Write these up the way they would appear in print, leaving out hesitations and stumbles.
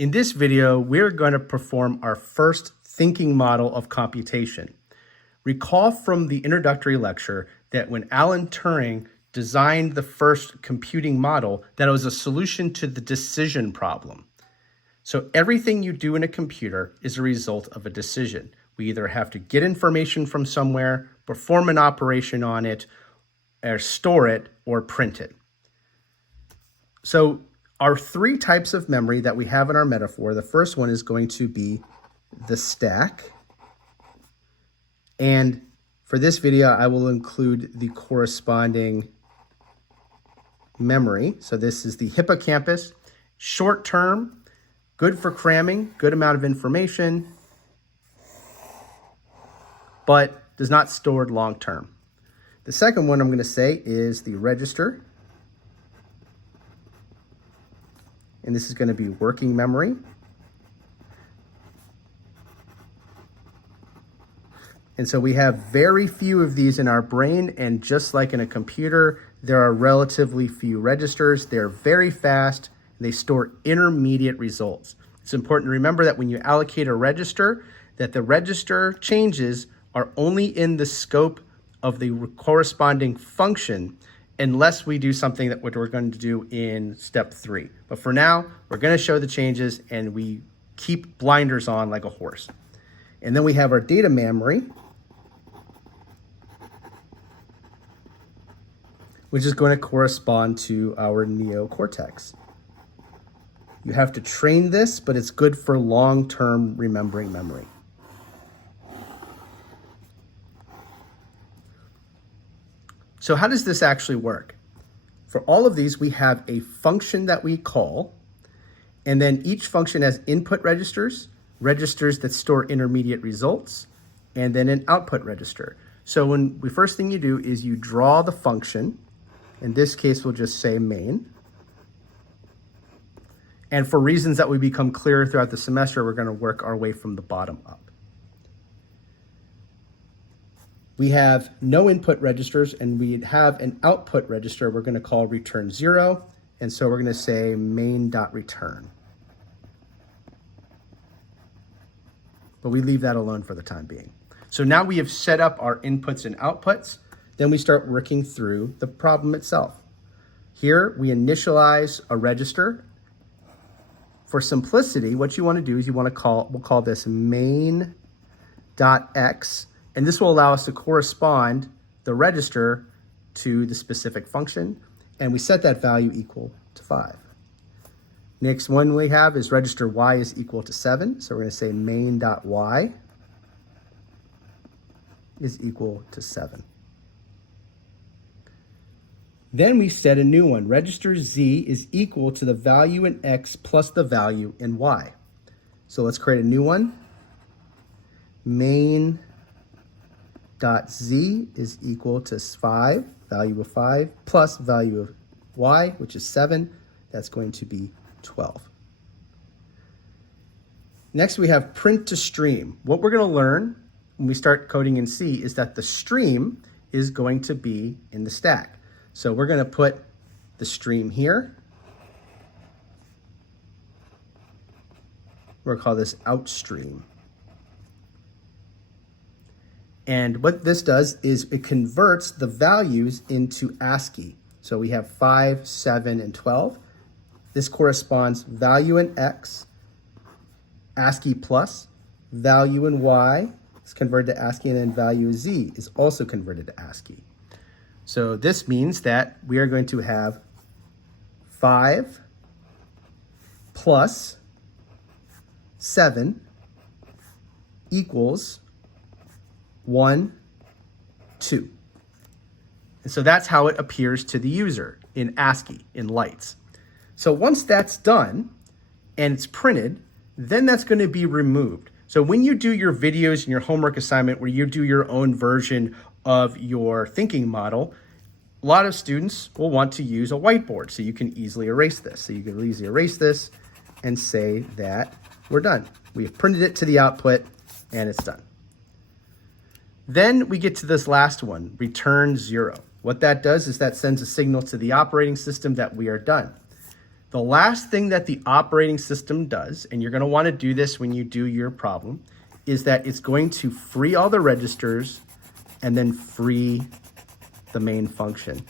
In this video, we're going to perform our first thinking model of computation. Recall from the introductory lecture that when Alan Turing designed the first computing model, that it was a solution to the decision problem. So everything you do in a computer is a result of a decision. We either have to get information from somewhere, perform an operation on it, or store it, or print it. So our three types of memory that we have in our metaphor, the first one is going to be the stack. And for this video, I will include the corresponding memory. So this is the hippocampus, short term, good for cramming, good amount of information, but does not store it long term. The second one I'm going to say is the register. And this is going to be working memory. And so we have very few of these in our brain, and just like in a computer, there are relatively few registers. They're very fast. They store intermediate results. It's important to remember that when you allocate a register, that the register changes are only in the scope of the corresponding function, unless we do something that we're going to do in step 3. But for now, we're going to show the changes and we keep blinders on like a horse. And then we have our data memory, which is going to correspond to our neocortex. You have to train this, but it's good for long-term remembering memory. So how does this actually work? For all of these, we have a function that we call, and then each function has input registers, registers that store intermediate results, and then an output register. So when the first thing you do is you draw the function. In this case, we'll just say main. And for reasons that will become clearer throughout the semester, we're going to work our way from the bottom up. We have no input registers, and we have an output register we're going to call return 0. And so we're going to say main.return. But we leave that alone for the time being. So now we have set up our inputs and outputs. Then we start working through the problem itself. Here we initialize a register. For simplicity, what you want to do is we'll call this main.x. And this will allow us to correspond the register to the specific function. And we set that value equal to 5. Next one we have is register y is equal to 7. So we're going to say main.y is equal to 7. Then we set a new one. Register z is equal to the value in x plus the value in y. So let's create a new one. Main.z is equal to 5, value of 5, plus value of y, which is 7. That's going to be 12. Next, we have print to stream. What we're going to learn when we start coding in C is that the stream is going to be in the stack. So we're going to put the stream here. We're going to call this outstream. And what this does is it converts the values into ASCII. So we have 5, 7, and 12. This corresponds value in X, ASCII plus, value in Y is converted to ASCII, and then value in Z is also converted to ASCII. So this means that we are going to have 5 plus 7 equals 1, 2. And so that's how it appears to the user in ASCII, in lights. So once that's done and it's printed, then that's going to be removed. So when you do your videos and your homework assignment where you do your own version of your thinking model, a lot of students will want to use a whiteboard so you can easily erase this. So you can easily erase this and say that we're done. We've printed it to the output and it's done. Then we get to this last one, return 0. What that does is that sends a signal to the operating system that we are done. The last thing that the operating system does, and you're going to want to do this when you do your problem, is that it's going to free all the registers and then free the main function.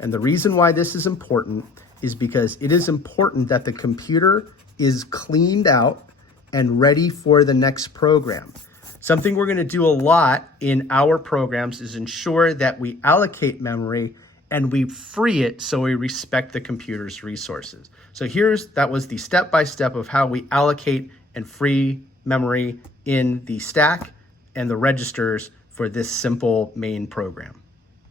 And the reason why this is important is because it is important that the computer is cleaned out and ready for the next program. Something we're going to do a lot in our programs is ensure that we allocate memory and we free it so we respect the computer's resources. So that was the step-by-step of how we allocate and free memory in the stack and the registers for this simple main program.